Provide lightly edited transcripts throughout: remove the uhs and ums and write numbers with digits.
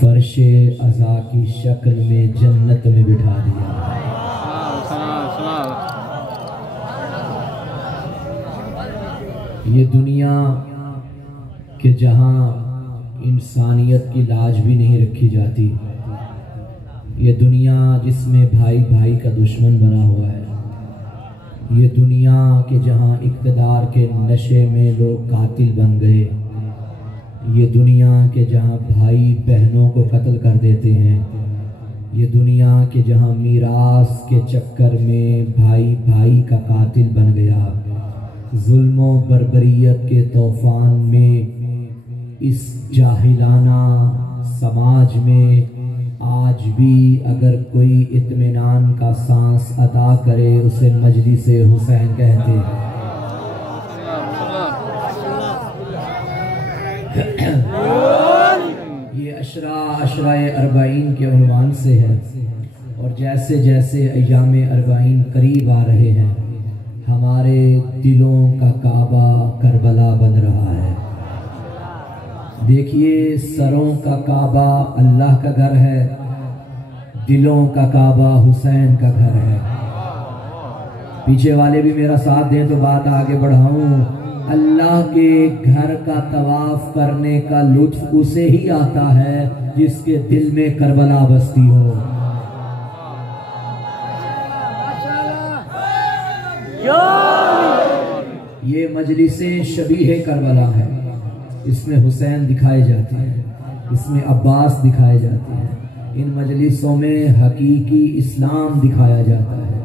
فرش عزا کی شکل میں جنت میں بٹھا دیا. یہ دنیا کہ جہاں انسانیت کی لاج بھی نہیں رکھی جاتی، یہ دنیا جس میں بھائی بھائی کا دشمن بنا ہوا ہے، یہ دنیا کہ جہاں اقتدار کے نشے میں لوگ قاتل بن گئے، یہ دنیا کہ جہاں بھائی بہنوں کو قتل کر دیتے ہیں، یہ دنیا کہ جہاں میراث کے چکر میں بھائی بھائی کا قاتل بن گیا، ظلم و بربریت کے طوفان میں اس جاہلانہ سماج میں آج بھی اگر کوئی اطمینان کا سانس عطا کرے اسے مجلس حسین کہتے ہیں. یہ عشرہ اربعین کے عنوان سے ہے، اور جیسے جیسے ایام اربعین قریب آ رہے ہیں ہمارے دلوں کا کعبہ کربلا بن رہا ہے. دیکھیے، سروں کا کعبہ اللہ کا گھر ہے، دلوں کا کعبہ حسین کا گھر ہے. پیچھے والے بھی میرا ساتھ دیں تو بات آگے بڑھاؤں. اللہ کے گھر کا طواف کرنے کا لطف اسے ہی آتا ہے جس کے دل میں کربلا بستی ہو. یہ مجلس شبیہ کربلا ہے، اس میں حسین دکھائے جاتے ہیں، اس میں عباس دکھائے جاتے ہیں، ان مجلسوں میں حقیقی اسلام دکھایا جاتا ہے.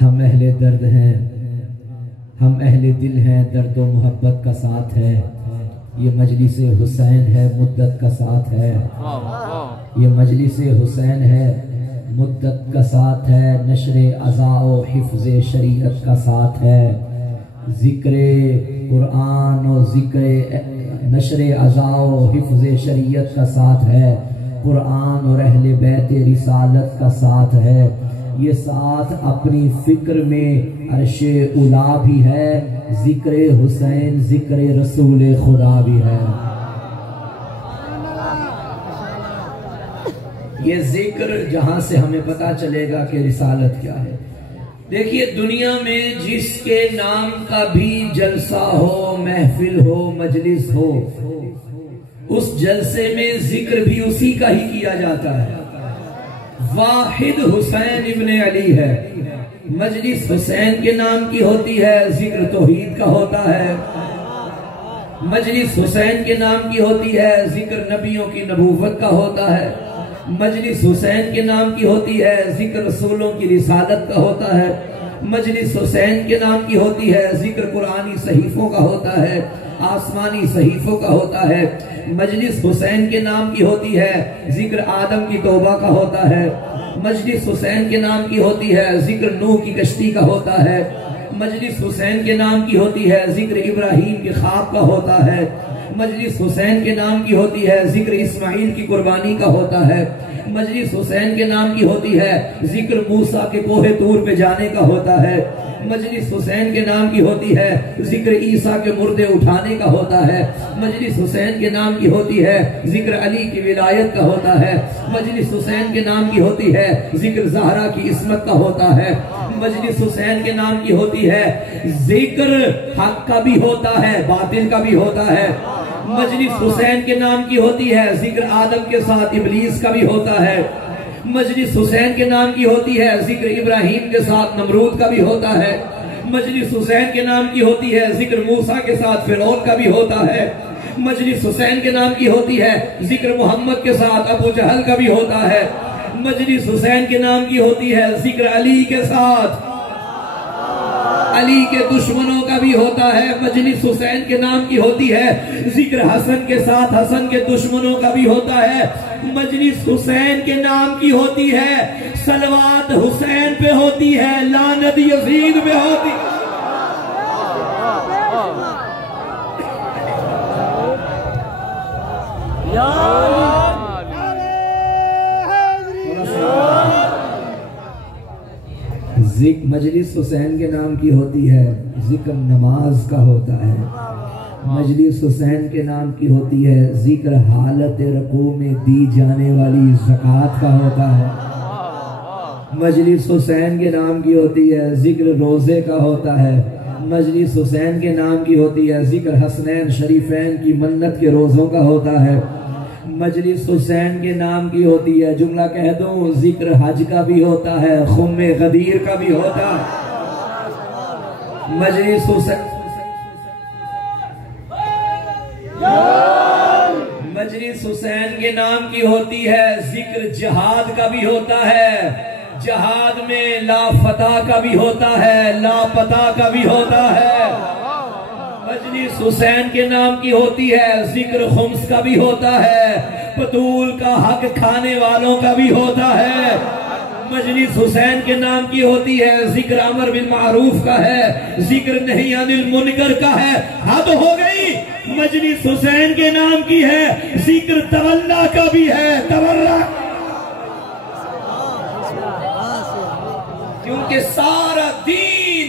ہم اہل درد ہیں، ہم اہل دل ہیں، درد و محبت کا ساتھ ہے. یہ مجلس حسین ہے، مدت کا ساتھ ہے. یہ مجلس حسین ہے، مدت کا ساتھ ہے، نشر عزا و حفظ شریعت کا ساتھ ہے. ذکر قرآن و ذکر نشر عزا و حفظ شریعت کا ساتھ ہے. قرآن اور اہل بیت رسالت کا ساتھ ہے. یہ ساتھ اپنی فکر میں عرش اولا بھی ہے، ذکر حسین ذکر رسول خدا بھی ہے. یہ ذکر جہاں سے ہمیں پتہ چلے گا کہ رسالت کیا ہے. دیکھیے، دنیا میں جس کے نام کا بھی جلسہ ہو، محفل ہو، مجلس ہو، اس جلسے میں ذکر بھی اسی کا ہی کیا جاتا ہے. واحد حسین ابن علی ہے. مجلس حسین کے نام کی ہوتی ہے، ذکر توحید کا ہوتا ہے. مجلس حسین کے نام کی ہوتی ہے، ذکر نبیوں کی نبوت کا ہوتا ہے. مجلس حسین کے نام کی ہوتی ہے، ذکر رسولوں کی رسالت کا ہوتا ہے. مجلس حسین کے نام کی ہوتی ہے، ذکر قرآنی صحیفوں کا ہوتا ہے، آسمانی صحیفوں کا ہوتا ہے. مجلس حسین کے نام کی ہوتی ہے، ذکر آدم کی توبہ کا ہوتا ہے. مجلس حسین کے نام کی ہوتی ہے، ذکر نوح کی کشتی کا ہوتا ہے. مجلس حسین کے نام کی ہوتی ہے، ذکر ابراہیم کے خواب کا ہوتا ہے. مجلس حسین کے نام کی ہوتی ہے، ذکر اسماعیل کی قربانی کا ہوتا ہے. مجلس حسین کے نام کی ہوتی ہے، ذکر موسیٰ کے کوہ طور پہ جانے کا ہوتا ہے. مجلس حسین کے نام کی ہوتی ہے، ذکر عیسیٰ کے مردے اٹھانے کا ہوتا ہے. مجلس حسین کے نام کی ہوتی ہے، ذکر علی کی ولایت کا ہوتا ہے. مجلس حسین کے نام کی ہوتی ہے، ذکر زہرا کی عصمت کا ہوتا ہے. مجلس حسین کے نام کی ہوتی ہے، ذکر حق کا بھی ہوتا ہے، باطل کا بھی ہوتا ہے. مجلس حسین کے نام کی ہوتی ہے، ذکر آدم کے ساتھ ابلیس کا بھی ہوتا ہے. مجلس حسین کے نام کی ہوتی ہے، ذکر ابراہیم کے ساتھ نمرود کا بھی ہوتا ہے. مجلس حسین کے نام کی ہوتی ہے، ذکر موسیٰ کے ساتھ فرعون کا بھی ہوتا ہے. مجلس حسین کے نام کی ہوتی ہے، ذکر محمد کے ساتھ ابو جہل کا بھی ہوتا ہے. مجلس حسین کے نام کی ہوتی ہے، ذکر علی کے ساتھ علی کے دشمنوں کا بھی ہوتا ہے. مجلس حسین کے نام کی ہوتی ہے، ذکر حسن کے ساتھ حسن کے دشمنوں کا بھی ہوتا ہے. مجلس حسین کے نام کی ہوتی ہے، صلوات حسین پہ ہوتی ہے، لعنت یزید پہ ہوتی ہے. مجلس حسین کے نام کی ہوتی ہے، ذکر نماز کا ہوتا ہے. مجلس حسین کے نام کی ہوتی ہے ذکر حالت رکوع میں دی جانے والی زکوٰۃ کا ہوتا ہے. مجلس حسین کے نام کی ہوتی ہے ذکر روزے کا ہوتا ہے. مجلس حسین کے نام کی ہوتی ہے ذکر حسنین شریفین کی منت کے روزوں کا ہوتا ہے. مجلس حسین کے نام کی ہوتی ہے, جملہ کہہ دوں, ذکر حج کا بھی ہوتا ہے, خم غدیر کا بھی ہوتا ہے. مجلس حسین مجلس حسین کے نام کی ہوتی ہے ذکر جہاد کا بھی ہوتا ہے. جہاد میں لا فتح کا بھی ہوتا ہے, لا پتہ کا بھی ہوتا ہے. مجلس حسین کے نام کی ہوتی ہے ذکر خمس کا بھی ہوتا ہے, پتول کا حق کھانے والوں کا بھی ہوتا ہے. مجلس حسین کے نام کی ہوتی ہے ذکر امر بالمعروف کا ہے, ذکر نہی عن المنکر کا ہے. حد ہو گئی. مجلس حسین کے نام کی ہے ذکر تولہ کا بھی ہے, تولہ, کیونکہ سارا دین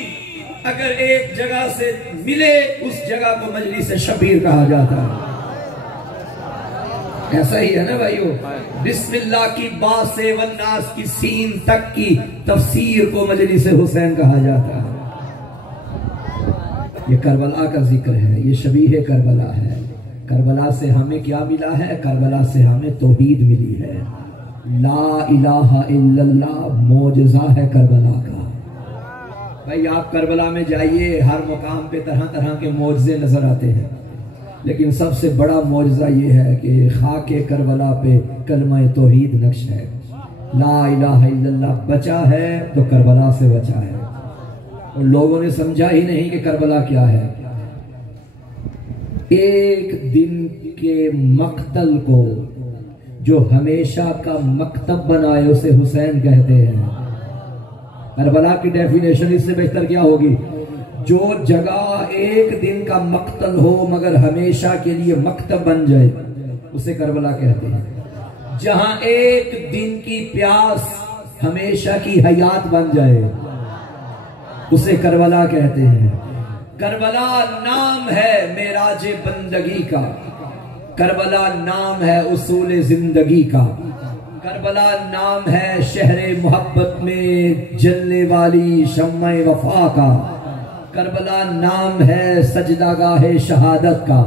اگر ایک جگہ سے ملے اس جگہ کو مجلس شبیر کہا جاتا ہے. ایسا ہی ہے نا بھائیو. بسم اللہ کی با سے والناس کی سین تک کی تفسیر کو مجلس حسین کہا جاتا ہے. یہ کربلا کا ذکر ہے, یہ شبیہ کربلا ہے. کربلا سے ہمیں کیا ملا ہے؟ کربلا سے ہمیں توحید ملی ہے. لا الہ الا اللہ معجزہ ہے کربلا کا. بھائی آپ کربلا میں جائیے, ہر مقام پہ طرح طرح کے معجزے نظر آتے ہیں, لیکن سب سے بڑا معجزہ یہ ہے کہ خاک کربلا پہ کلمہ توحید نقش ہے. لا الہ الا اللہ بچا ہے تو کربلا سے بچا ہے. اور لوگوں نے سمجھا ہی نہیں کہ کربلا کیا ہے. ایک دن کے مقتل کو جو ہمیشہ کا مکتب بنائے اسے حسین کہتے ہیں. کربلا کی ڈیفینیشن اس سے بہتر کیا ہوگی؟ جو جگہ ایک دن کا مقتل ہو مگر ہمیشہ کے لیے مکتب بن جائے اسے کربلا کہتے ہیں. جہاں ایک دن کی پیاس ہمیشہ کی حیات بن جائے اسے کربلا کہتے ہیں. کربلا نام ہے معراج بندگی کا, کربلا نام ہے اصول زندگی کا, کربلا نام ہے شہر محبت میں جلنے والی شمع وفا کا, کربلا نام ہے سجدہ گاہ شہادت کا,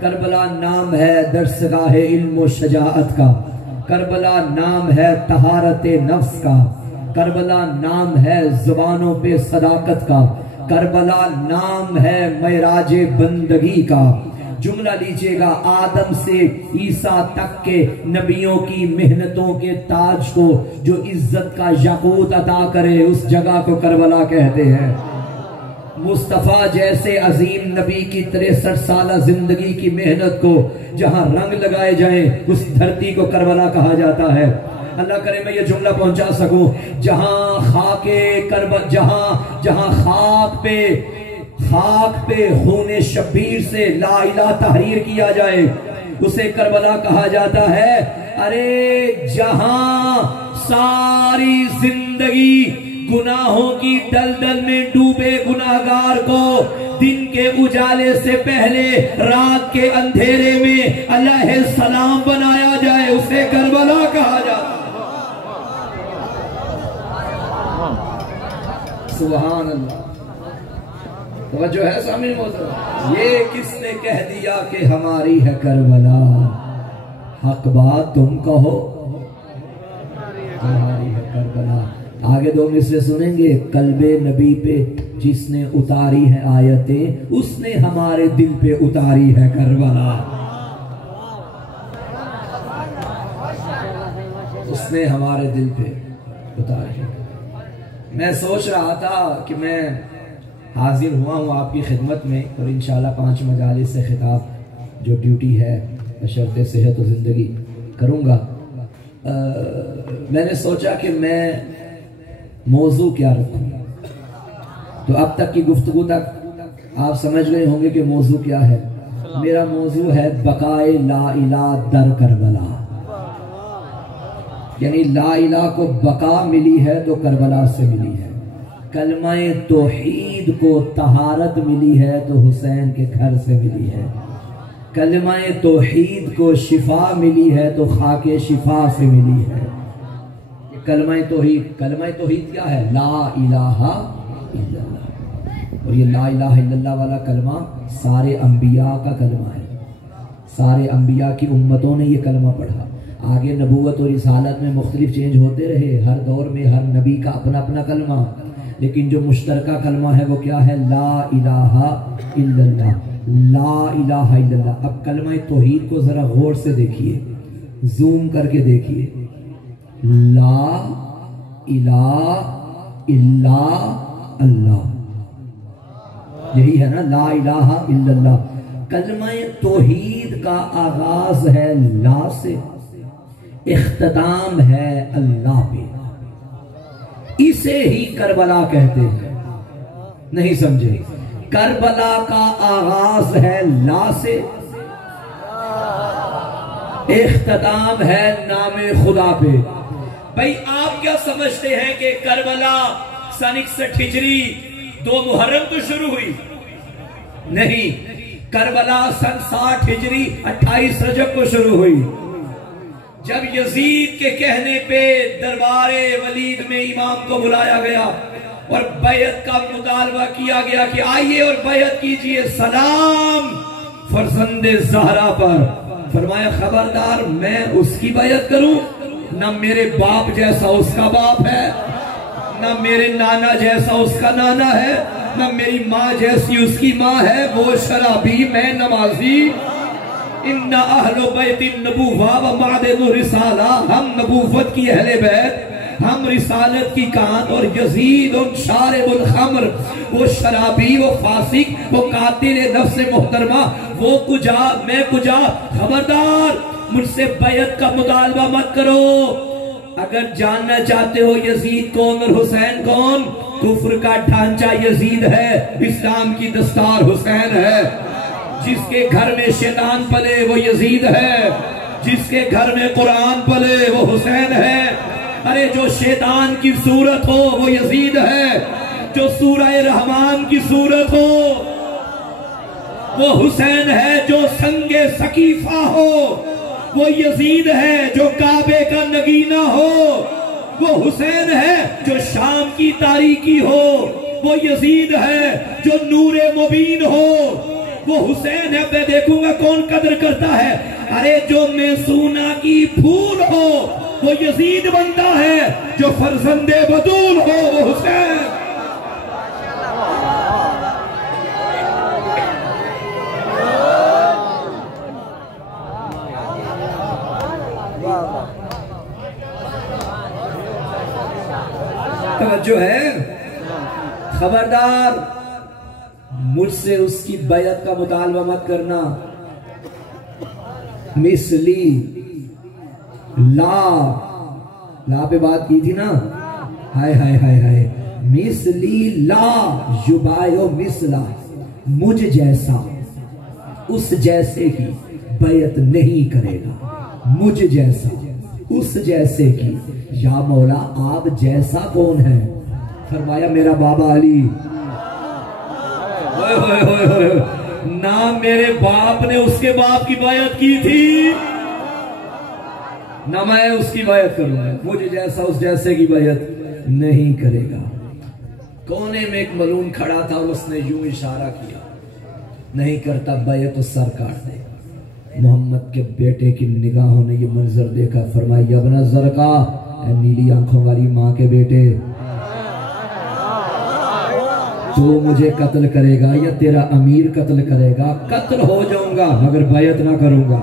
کربلا نام ہے درسگاہ علم و شجاعت کا, کربلا نام ہے طہارت نفس کا, کربلا نام ہے زبانوں پہ صداقت کا, کربلا نام ہے معراج بندگی کا. جملہ لیجئے گا, آدم سے عیسیٰ تک کے نبیوں کی محنتوں کے تاج کو جو عزت کا یاقوت عطا کرے اس جگہ کو کربلا کہتے ہیں. مصطفیٰ جیسے عظیم نبی کی 63 سالہ زندگی کی محنت کو جہاں رنگ لگائے جائیں اس دھرتی کو کربلا کہا جاتا ہے. اللہ کرے میں یہ جملہ پہنچا سکوں, جہاں خاک کربلا, جہاں خاک پہ خون شبیر سے لا الہ تحریر کیا جائے اسے کربلا کہا جاتا ہے. ارے جہاں ساری زندگی گناہوں کی دلدل میں ڈوبے گناہگار کو دن کے اجالے سے پہلے رات کے اندھیرے میں علیہ السلام بنایا جائے اسے کربلا کہا جاتا ہے. سبحان اللہ. توجہ ہے سامنے محترم؟ یہ کس نے کہہ دیا کہ ہماری ہے کربلا؟ حق بات تم کہو, ہماری ہے کربلا. آگے دو مصرے سنیں گے. قلب نبی پہ جس نے اتاری ہے آیتیں اس نے ہمارے دل پہ اتاری ہے کربلا. اس نے ہمارے دل پہ اتاری ہے. میں سوچ رہا تھا کہ میں حاضر ہوا ہوں آپ کی خدمت میں اور انشاءاللہ 5 مجالس سے خطاب جو ڈیوٹی ہے بشرط صحت و زندگی کروں گا. میں نے سوچا کہ میں موضوع کیا رکھوں. تو اب تک کی گفتگو تک آپ سمجھ گئے ہوں گے کہ موضوع کیا ہے. میرا موضوع ہے بقائے لا الہ در کربلا. یعنی لا الہ کو بقا ملی ہے تو کربلا سے ملی ہے. کلمہ توحید کو طہارت ملی ہے تو حسین کے گھر سے ملی ہے، کلمہ توحید کو شفا ملی ہے تو خاک شفا سے ملی ہے۔ کلمہ توحید کیا ہے؟ لا الہ الا اللہ۔ اور یہ لا الہ الا اللہ والا کلمہ سارے انبیاء کا کلمہ ہے، سارے انبیاء کی امتوں نے یہ کلمہ پڑھا۔ آگے نبوت اور رسالت میں مختلف چینج ہوتے رہے، ہر دور میں ہر نبی کا اپنا اپنا کلمہ، لیکن جو مشترکہ کلمہ ہے وہ کیا ہے؟ لا الہ الا اللہ، لا الہ الا اللہ۔ اب کلمہ توحید کو ذرا غور سے دیکھیے، زوم کر کے دیکھیے، لا الہ الا اللہ، یہی ہے نا لا الہ الا اللہ۔ کلمہ توحید کا آغاز ہے لا سے، اختتام ہے اللہ پہ، اسے ہی کربلا کہتے ہیں۔ نہیں سمجھے؟ کربلا کا آغاز ہے لا سے، اختتام ہے نام خدا پہ۔ بھائی آپ کیا سمجھتے ہیں کہ کربلا سن 61 ہجری 2 محرم تو شروع ہوئی؟ نہیں، کربلا سن 60 ہجری 28 رجب کو شروع ہوئی، جب یزید کے کہنے پہ دربار ولید میں امام کو بلایا گیا اور بیعت کا مطالبہ کیا گیا کہ آئیے اور بیعت کیجئے سلام فرزند زہرا پر۔ فرمایا خبردار میں اس کی بیعت کروں؟ نہ میرے باپ جیسا اس کا باپ ہے، نہ میرے نانا جیسا اس کا نانا ہے، نہ میری ماں جیسی اس کی ماں ہے، وہ شرابی میں نمازی۔ ان اہل بیت النبوہ و معدن الرسالہ، ہم نبوت کی اہل بیت، ہم رسالت کی کان، اور یزید ان شارب الخمر، وہ شرابی، وہ فاسق، وہ قاتل نفس محترمہ، وہ کجا میں کجا۔ خبردار مجھ سے بیعت کا مطالبہ مت کرو۔ اگر جاننا چاہتے ہو یزید کون اور حسین کون، کفر کا ڈھانچہ یزید ہے، اسلام کی دستار حسین ہے۔ جس کے گھر میں شیطان پلے وہ یزید ہے، جس کے گھر میں قرآن پلے وہ حسین ہے۔ ارے جو شیطان کی صورت ہو وہ یزید ہے، جو سورہ رحمان کی صورت ہو وہ حسین ہے، جو سنگ سقیفہ ہو وہ یزید ہے، جو کعبے کا نگینہ ہو وہ حسین ہے، جو شام کی تاریکی ہو وہ یزید ہے، جو نور مبین ہو وہ حسین ہے۔ میں دیکھوں گا کون قدر کرتا ہے۔ ارے جو میسونا کی پھول ہو وہ یزید بنتا ہے، جو فرزند بدول ہو وہ حسین۔ توجہ ہے؟ خبردار مجھ سے اس کی بیعت کا مطالبہ مت کرنا۔ مثلی لا پہ بات کی تھی نا، ہائے ہائے ہائے ہائے، مثلی لا یبایو مثلا، مجھ جیسا اس جیسے کی بیعت نہیں کرے گا، مجھ جیسا اس جیسے کی۔ یا مولا آپ جیسا کون ہے؟ فرمایا میرا بابا علی۔ نہ میرے باپ نے اس کے باپ کی بیعت کی تھی، نہ میں اس کی بیعت کروں گا، مجھے جیسا اس جیسے کی بیعت نہیں کرے گا۔ کونے میں ایک ملون کھڑا تھا اور اس نے یوں اشارہ کیا، نہیں کرتا بیعت تو سر کاٹ دے۔ محمد کے بیٹے کی نگاہوں نے یہ منظر دیکھا، فرمایا یا ابن زرقا، اے نیلی آنکھوں والی ماں کے بیٹے، تو مجھے قتل کرے گا یا تیرا امیر قتل کرے گا؟ قتل ہو جاؤں گا مگر بیعت نہ کروں گا۔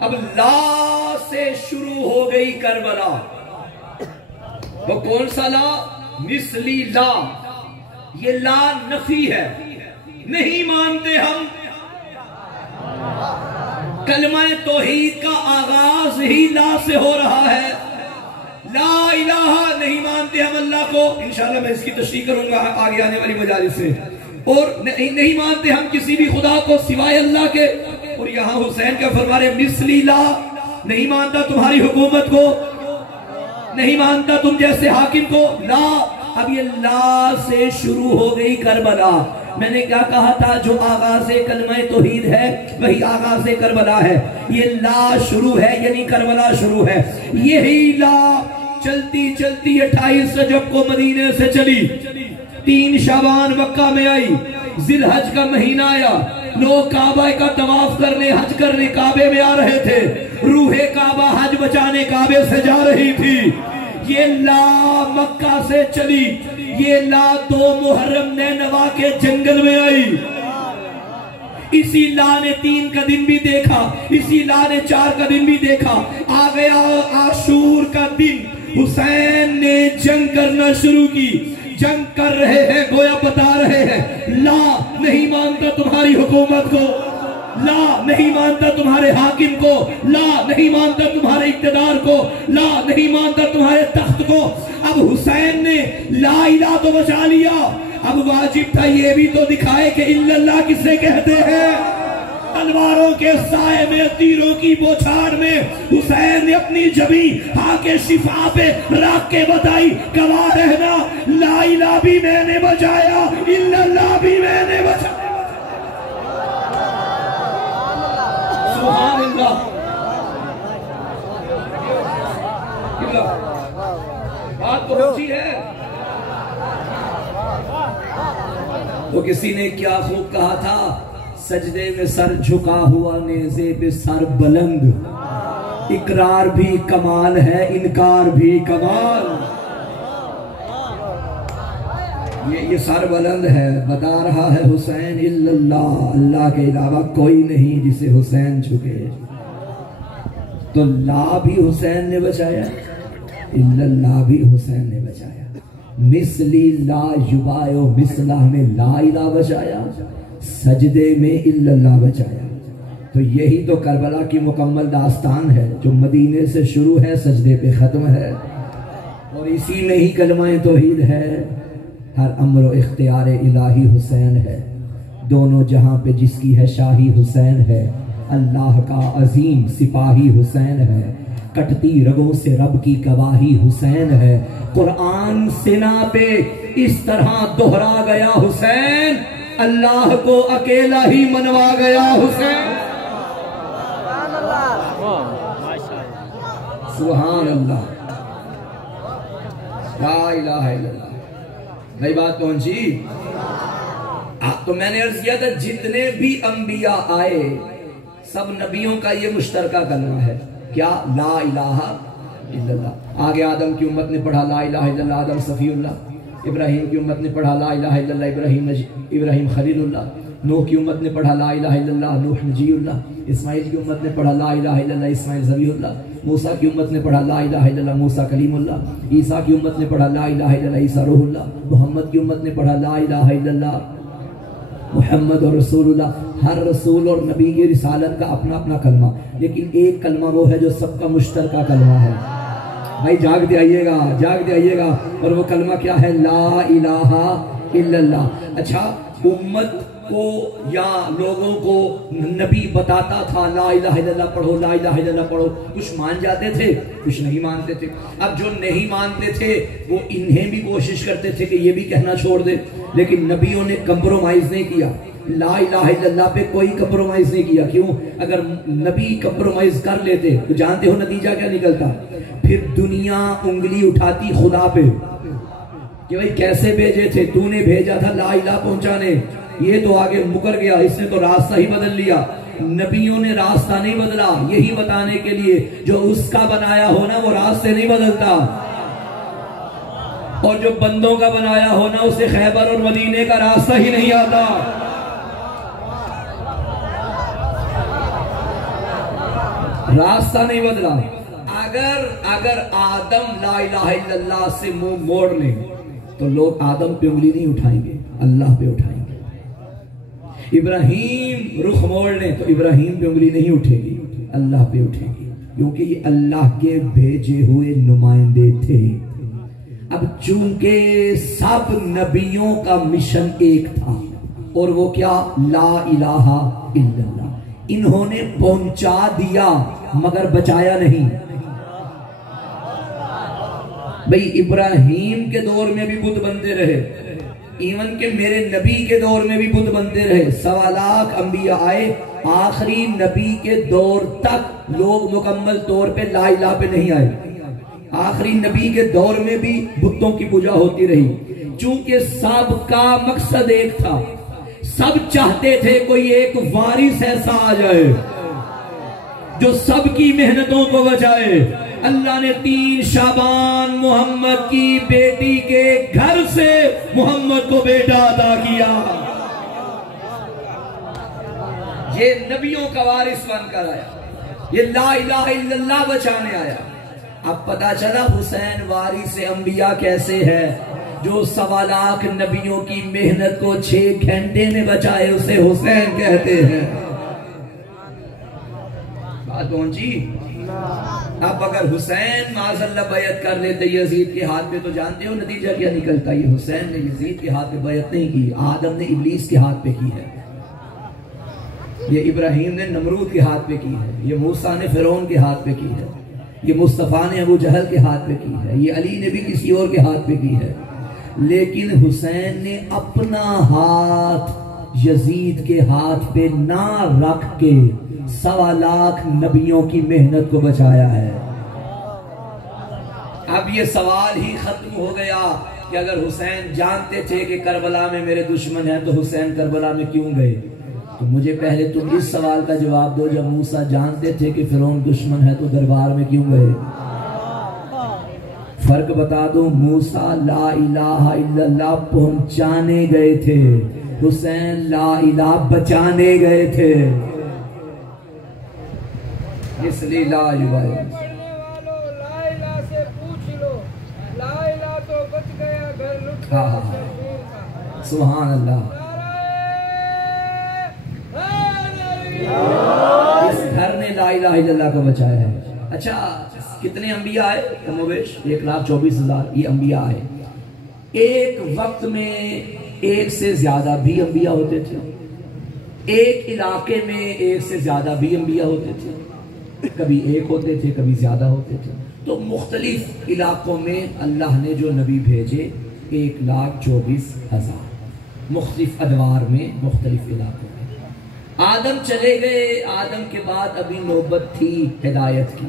اب لا سے شروع ہو گئی کربلا۔ وہ کون سا لا؟ مثلی لا۔ یہ لا نفی ہے، نہیں مانتے ہم۔ کلمہ توحید کا آغاز ہی لا سے ہو رہا ہے۔ لا الہ نہیں مانتے ہم اللہ کو، انشاءاللہ میں اس کی تشریح کروں گا آگے آنے والی مجالس سے۔ اور نہیں مانتے ہم کسی بھی خدا کو سوائے اللہ کے۔ اور یہاں حسین کا فرما رہے مثلی لا، نہیں مانتا تمہاری حکومت کو، نہیں مانتا تم جیسے حاکم کو۔ لا اب یہ لا سے شروع ہو گئی کربلا. میں نے کیا کہا تھا؟ جو آغاز کلمہ توحید ہے وہی آغاز کربلا ہے. یہ لا شروع ہے یعنی کربلا شروع ہے. یہی لا چلتی چلتی 28 رجب کو مدینے سے چلی، 3 شعبان مکہ میں آئی، ذی الحج کا مہینہ آیا، لوگ کعبہ کا طواف کرنے حج کرنے کعبے میں آ رہے تھے، روح کعبہ حج بچانے کعبے سے جا رہی تھی. یہ لا مکہ سے چلی، یہ لا 2 محرم نینوا کے جنگل میں آئی. اسی لا نے 3 کا دن بھی دیکھا، اسی لا نے 4 کا دن بھی دیکھا. آ گیا عاشور کا دن، حسین نے جنگ کرنا شروع کی. جنگ کر رہے ہیں، گویا بتا رہے ہیں لا نہیں مانتا تمہاری حکومت کو، لا نہیں مانتا تمہارے حاکم کو، لا نہیں مانتا تمہارے اقتدار کو، لا نہیں مانتا تمہارے تخت کو. اب حسین نے لا الہ تو بچا لیا، اب واجب تھا یہ بھی تو دکھائے کہ الا اللہ کسے کہتے ہیں. تلواروں کے سائے میں، تیروں کی بوچھار میں حسین نے اپنی جبیں ہاں شفا پہ رکھ کے بتائی، گواہ رہنا لا الہ بھی میں نے بچایا، الا اللہ بھی میں نے بچایا. سبحان اللہ. بات تو اچھی ہے. تو کسی نے کیا خوب کہا تھا، سجدے میں سر جھکا ہوا نیزے پہ سر بلند، اقرار بھی کمال ہے انکار بھی کمال. یہ سر بلند ہے، بتا رہا ہے حسین الا اللہ، اللہ کے علاوہ کوئی نہیں جسے حسین جھکے. تو لا بھی حسین نے بچایا، الا اللہ بھی حسین نے بچایا. مثلی لا یبایو مثلہ میں لا الہ بچایا، سجدے میں الا اللہ بچایا. تو یہی تو کربلا کی مکمل داستان ہے جو مدینے سے شروع ہے، سجدے پہ ختم ہے، اور اسی میں ہی کلمہ توحید ہے. ہر امر و اختیار الہی حسین ہے، دونوں جہاں پہ جس کی ہے شاہی حسین ہے. اللہ کا عظیم سپاہی حسین ہے، کٹتی رگوں سے رب کی گواہی حسین ہے. قرآن سنا پہ اس طرح دہرا گیا حسین، اللہ کو اکیلا ہی منوا گیا حسین. سبحان اللہ، لا الہ الا اللہ. بھائی بات پہنچی؟ تو میں نے عرض کیا تھا جتنے بھی انبیاء آئے سب نبیوں کا یہ مشترکہ کلمہ ہے. کیا؟ لا الہ الا اللہ. آگے آدم کی امت نے پڑھا لا الہ الا اللہ، آدم صفی اللہ. ابراہیم کی امت نے پڑھا لا الہ الا اللہ، ابراہیم خلیل اللہ. نوح کی امت نے پڑھا لا الہ الا اللہ، نوح نجی اللہ. اسماعیل کی امت نے پڑھا لا الہ الا اللہ، اسماعیل ذبیح اللہ. موسیٰ کی امت نے پڑھا لا الہ الا اللہ، موسیٰ کلیم اللہ. عیسیٰ کی امت نے پڑھا لا الہ الا اللہ، عیسیٰ روح اللہ. محمد کی امت نے پڑھا لا الہ الا اللہ، محمد اور رسول اللہ. ہر رسول اور نبی کی رسالت کا اپنا اپنا کلمہ، لیکن ایک کلمہ وہ ہے جو سب کا مشترکہ کلمہ ہے. بھائی جاگتے آئیے گا، جاگتے آئیے گا. اور وہ کلمہ کیا ہے؟ لا الہ الا اللہ. اچھا، امت کو یا لوگوں کو نبی بتاتا تھا لا الہ الا اللہ پڑھو، لا الہ الا اللہ پڑھو. کچھ مان جاتے تھے، کچھ نہیں مانتے تھے. اب جو نہیں مانتے تھے وہ انہیں بھی کوشش کرتے تھے کہ یہ بھی کہنا چھوڑ دے، لیکن نبیوں نے کمپرومائز نہیں کیا. لا الہ الا اللہ پہ کوئی کمپرومائز نہیں کیا. کیوں؟ اگر نبی کمپرومائز کر لیتے تو جانتے ہو نتیجہ کیا نکلتا؟ پھر دنیا انگلی اٹھاتی خدا پہ کہ بھئی کیسے بھیجے تھے، تو نے بھیجا تھا لا الہ پہنچانے، یہ تو آگے مکر گیا، اس نے تو راستہ ہی بدل لیا. نبیوں نے راستہ نہیں بدلا، یہی بتانے کے لیے جو اس کا بنایا ہونا وہ راستے نہیں بدلتا، اور جو بندوں کا بنایا ہونا اسے خیبر اور مدینے کا راستہ ہی نہیں آتا. راستہ نہیں بدلا. اگر آدم لا الہ الا اللہ سے منہ موڑ لیں تو لوگ آدم پہ انگلی نہیں اٹھائیں گے، اللہ پہ اٹھائیں گے. ابراہیم رخ موڑ لیں تو ابراہیم پہ انگلی نہیں اٹھے گی، اللہ پہ اٹھے گی، کیونکہ یہ اللہ کے بھیجے ہوئے نمائندے تھے. اب چونکہ سب نبیوں کا مشن ایک تھا، اور وہ کیا؟ لا الہ الا اللہ. انہوں نے پہنچا دیا مگر بچایا نہیں. بھئی ابراہیم کے دور میں بھی بت بنتے رہے، ایون کہ میرے نبی کے دور میں بھی بت بنتے رہے، 1.25 لاکھ انبیاء آئے، آخری نبی کے دور تک لوگ مکمل طور پہ لا الہ پہ نہیں آئے، آخری نبی کے دور میں بھی بتوں کی پوجا ہوتی رہی، چونکہ سب کا مقصد ایک تھا، سب چاہتے تھے کوئی ایک وارث ایسا آ جائے جو سب کی محنتوں کو بچائے۔ اللہ نے 3 شعبان محمد کی بیٹی کے گھر سے محمد کو بیٹا عطا کیا، یہ نبیوں کا وارث بن کر آیا، یہ لا الہ الا اللہ بچانے آیا۔ اب پتا چلا حسین وارث انبیاء کیسے ہے، جو 1.25 لاکھ نبیوں کی محنت کو 6 گھنٹے میں بچائے، اسے حسین کہتے ہیں۔ بات پہنچی؟ اب اگر حسین معاذ اللہ بیعت کر لیتے یزید کے ہاتھ پہ، تو جانتے ہو نتیجہ کیا نکلتا؟ یہ حسین نے یزید کے ہاتھ پہ بیعت نہیں کی، آدم نے ابلیس کے ہاتھ پہ کی ہے، یہ ابراہیم نے نمرود کے ہاتھ پہ کی ہے، یہ موسیٰ نے فرعون کے ہاتھ پہ کی ہے، یہ مصطفیٰ نے ابو جہل کے ہاتھ پہ کی ہے، یہ علی نے بھی کسی اور کے ہاتھ پہ کی ہے، لیکن حسین نے اپنا ہاتھ یزید کے ہاتھ پہ نہ رکھ کے 1.25 لاکھ نبیوں کی محنت کو بچایا ہے۔ اب یہ سوال ہی ختم ہو گیا کہ اگر حسین جانتے تھے کہ کربلا میں میرے دشمن ہیں تو حسین کربلا میں کیوں گئے؟ تو مجھے پہلے تم اس سوال کا جواب دو، جب موسیٰ جانتے تھے کہ فرعون دشمن ہے تو دربار میں کیوں گئے؟ فرق بتا دو، موسیٰ لا الہ الا اللہ پہنچانے گئے تھے، حسین لا الہ بچانے گئے تھے، اس لیے لا الہ سبحان اللہ۔ اس گھر نے لا الہ الا اللہ کو بچایا ہے۔ اچھا کتنے انبیاء آئے؟ کم و بیش 1,24,000 یہ انبیاء آئے۔ ایک وقت میں ایک سے زیادہ بھی انبیاء ہوتے تھے، ایک علاقے میں ایک سے زیادہ بھی انبیاء ہوتے تھے، کبھی ایک ہوتے تھے کبھی زیادہ ہوتے تھے۔ تو مختلف علاقوں میں اللہ نے جو نبی بھیجے 1,24,000 مختلف ادوار میں مختلف علاقوں میں۔ آدم چلے گئے، آدم کے بعد ابھی نوبت تھی ہدایت کی،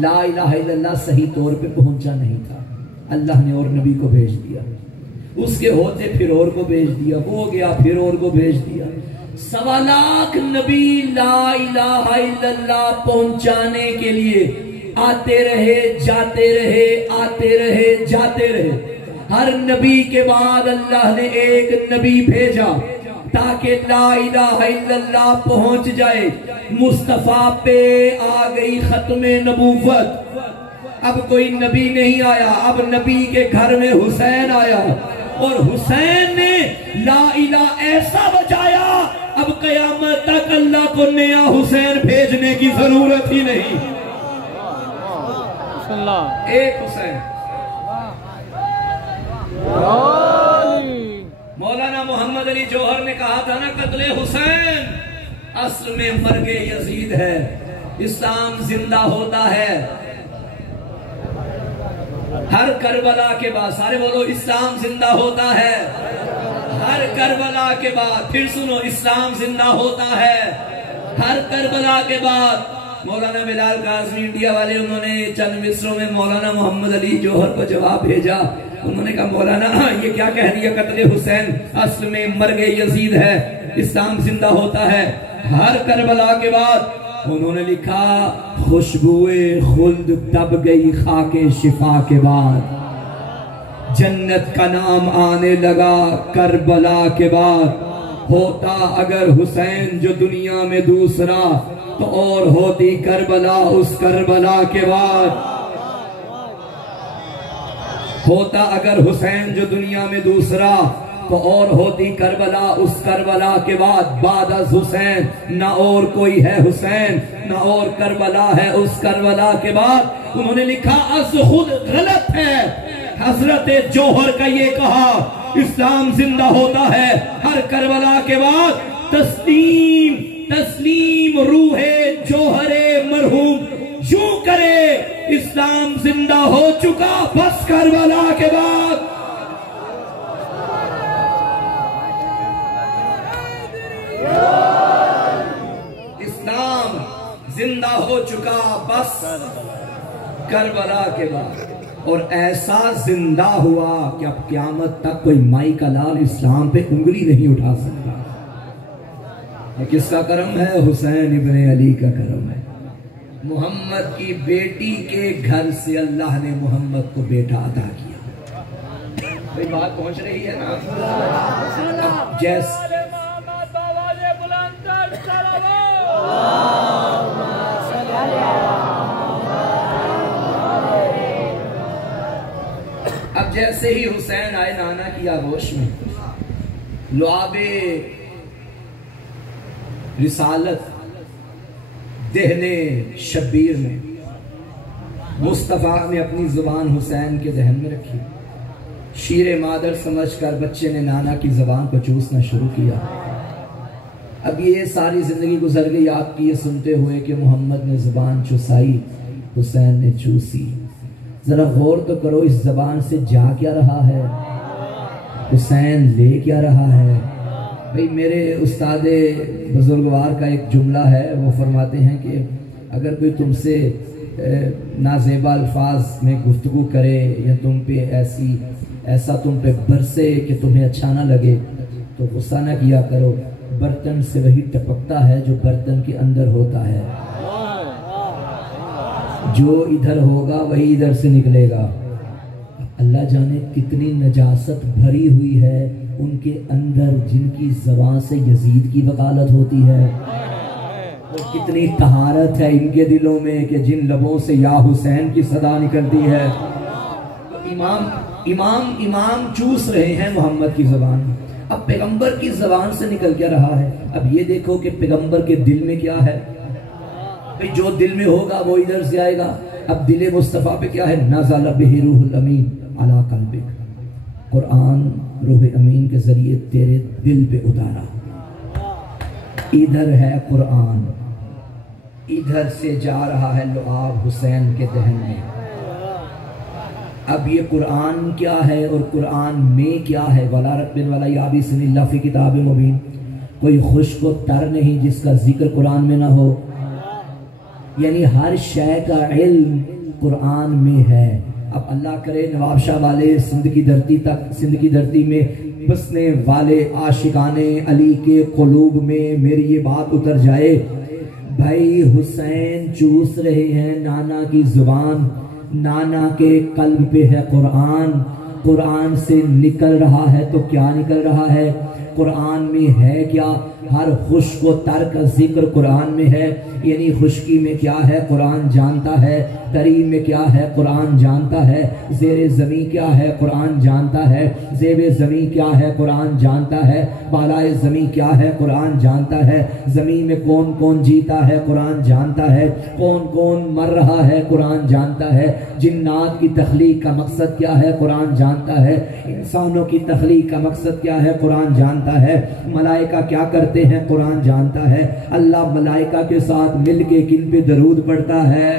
لا الہ الا اللہ صحیح طور پہ پہنچا نہیں تھا، اللہ نے اور نبی کو بھیج دیا، اس کے ہوتے پھر اور کو بھیج دیا، وہ گیا پھر اور کو بھیج دیا، 1.25 لاکھ نبی لا الہ الا اللہ پہنچانے کے لیے آتے رہے جاتے رہے، آتے رہے جاتے رہے۔ ہر نبی کے بعد اللہ نے ایک نبی بھیجا تاکہ لا الہ الا اللہ پہنچ جائے۔ مصطفیٰ پہ آ گئی ختم نبوت، اب کوئی نبی نہیں آیا، اب نبی کے گھر میں حسین آیا، اور حسین نے لا الہ ایسا بچایا اب قیامت تک اللہ کو نیا حسین بھیجنے کی ضرورت ہی نہیں۔ ایک حسین۔ مولانا محمد علی جوہر نے کہا تھا نا، قتل حسین اصل میں مرگ یزید ہے، اسلام زندہ ہوتا ہے ہر کربلا کے بعد۔ سارے بولو اسلام زندہ ہوتا ہے ہر کربلا کے بعد۔ پھر سنو، اسلام زندہ ہوتا ہے ہر کربلا کے بعد۔ مولانا بلال قاسمی انڈیا والے، انہوں نے چند مصروں میں مولانا محمد علی جوہر کو جواب بھیجا، انہوں نے کہا مولانا یہ کیا کہہ دیا، قتل حسین اصل میں مرگ یزید ہے، اسلام زندہ ہوتا ہے ہر کربلا کے بعد۔ انہوں نے لکھا، خوشبوئے خلد دب گئی خاک شفا کے بعد، جنت کا نام آنے لگا کربلا کے بعد۔ ہوتا اگر حسین جو دنیا میں دوسرا تو اور ہوتی کربلا اس کربلا کے بعد۔ ہوتا اگر حسین جو دنیا میں دوسرا تو اور ہوتی کربلا اس کربلا کے بعد۔ بعد از حسین نہ اور کوئی ہے حسین، نہ اور کربلا ہے اس کربلا کے بعد۔ انہوں نے لکھا، از خود غلط ہے حضرت جوہر کا یہ کہا، اسلام زندہ ہوتا ہے ہر کربلا کے بعد۔ تسلیم روح جوہر مرحوم یوں کرے اسلام زندہ ہو چکا بس کربلا کے بعد. اسلام زندہ ہو چکا بس کربلا کے بعد. اور ایسا زندہ ہوا کہ اب قیامت تک کوئی مائی کا لال اسلام پہ انگلی نہیں اٹھا سکتا. یہ کس کا کرم ہے؟ حسین ابن علی کا کرم ہے. محمد کی بیٹی کے گھر سے اللہ نے محمد کو بیٹا عطا کیا. بھئی بات پہنچ رہی ہے نا؟ جیسے اب جیسے ہی حسین آئے نانا کی آغوش میں، لعاب رسالت دہنے شبیر میں مصطفیٰ نے اپنی زبان حسین کے ذہن میں رکھی. شیر مادر سمجھ کر بچے نے نانا کی زبان کو چوسنا شروع کیا. اب یہ ساری زندگی گزر گئی آپ کی یہ سنتے ہوئے کہ محمد نے زبان چوسائی، حسین نے چوسی. ذرا غور تو کرو اس زبان سے جا کیا رہا ہے، حسین لے کیا رہا ہے. بھئی میرے استاد بزرگوار کا ایک جملہ ہے، وہ فرماتے ہیں کہ اگر کوئی تم سے نازیبا الفاظ میں گفتگو کرے یا تم پہ ایسا تم پہ برسے کہ تمہیں اچھا نہ لگے تو غصہ نہ کیا کرو. برتن سے وہی ٹپکتا ہے جو برتن کے اندر ہوتا ہے. جو ادھر ہوگا وہی ادھر سے نکلے گا. اللہ جانے کتنی نجاست بھری ہوئی ہے ان کے اندر جن کی زبان سے یزید کی وکالت ہوتی ہے، اور کتنی طہارت ہے ان کے دلوں میں کہ جن لبوں سے یا حسین کی صدا نکلتی ہے. امام چوس رہے ہیں محمد کی زبان. اب پیغمبر کی زبان سے نکل کیا رہا ہے؟ اب یہ دیکھو کہ پیغمبر کے دل میں کیا ہے. جو دل میں ہوگا وہ ادھر سے آئے گا. اب دل مصطفیٰ پہ کیا ہے؟ نزل بہ روح الامین علی قلبک. قرآن روح امین کے ذریعے تیرے دل پہ اتارا. ادھر ہے قرآن، ادھر سے جا رہا ہے لعاب حسین کے ذہن میں. اب یہ قرآن کیا ہے اور قرآن میں کیا ہے؟ وَلَا رَبٍ وَلَا يَابِسٍ إِلَّا فِي کتاب مبین. کوئی خشک و تر نہیں جس کا ذکر قرآن میں نہ ہو. یعنی ہر شے کا علم قرآن میں ہے. اب اللہ کرے نواب شاہ والے سندھ کی دھرتی میں بسنے والے عاشقان علی کے قلوب میں میری یہ بات اتر جائے. بھائی حسین چوس رہے ہیں نانا کی زبان، نانا کے قلب پہ ہے قرآن. قرآن سے نکل رہا ہے تو کیا نکل رہا ہے؟ قرآن میں ہے کیا؟ ہر خشک و تر کا ذکر قرآن میں ہے. یعنی خشکی میں کیا ہے قرآن جانتا ہے، تری میں کیا ہے قرآن جانتا ہے، زیر زمین کیا ہے قرآن جانتا ہے، زیب زمین کیا ہے قرآن جانتا ہے، بالائے زمین کیا ہے قرآن جانتا ہے، زمین میں کون کون جیتا ہے قرآن جانتا ہے، کون کون مر رہا ہے قرآن جانتا ہے، جنات کی تخلیق کا مقصد کیا ہے قرآن جانتا ہے، انسانوں کی تخلیق کا مقصد کیا ہے قرآن جانتا ہے، ملائکہ کیا کرتے ہیں قرآن جانتا ہے، اللہ ملائکہ کے ساتھ مل کے کن پہ درود پڑھتا ہے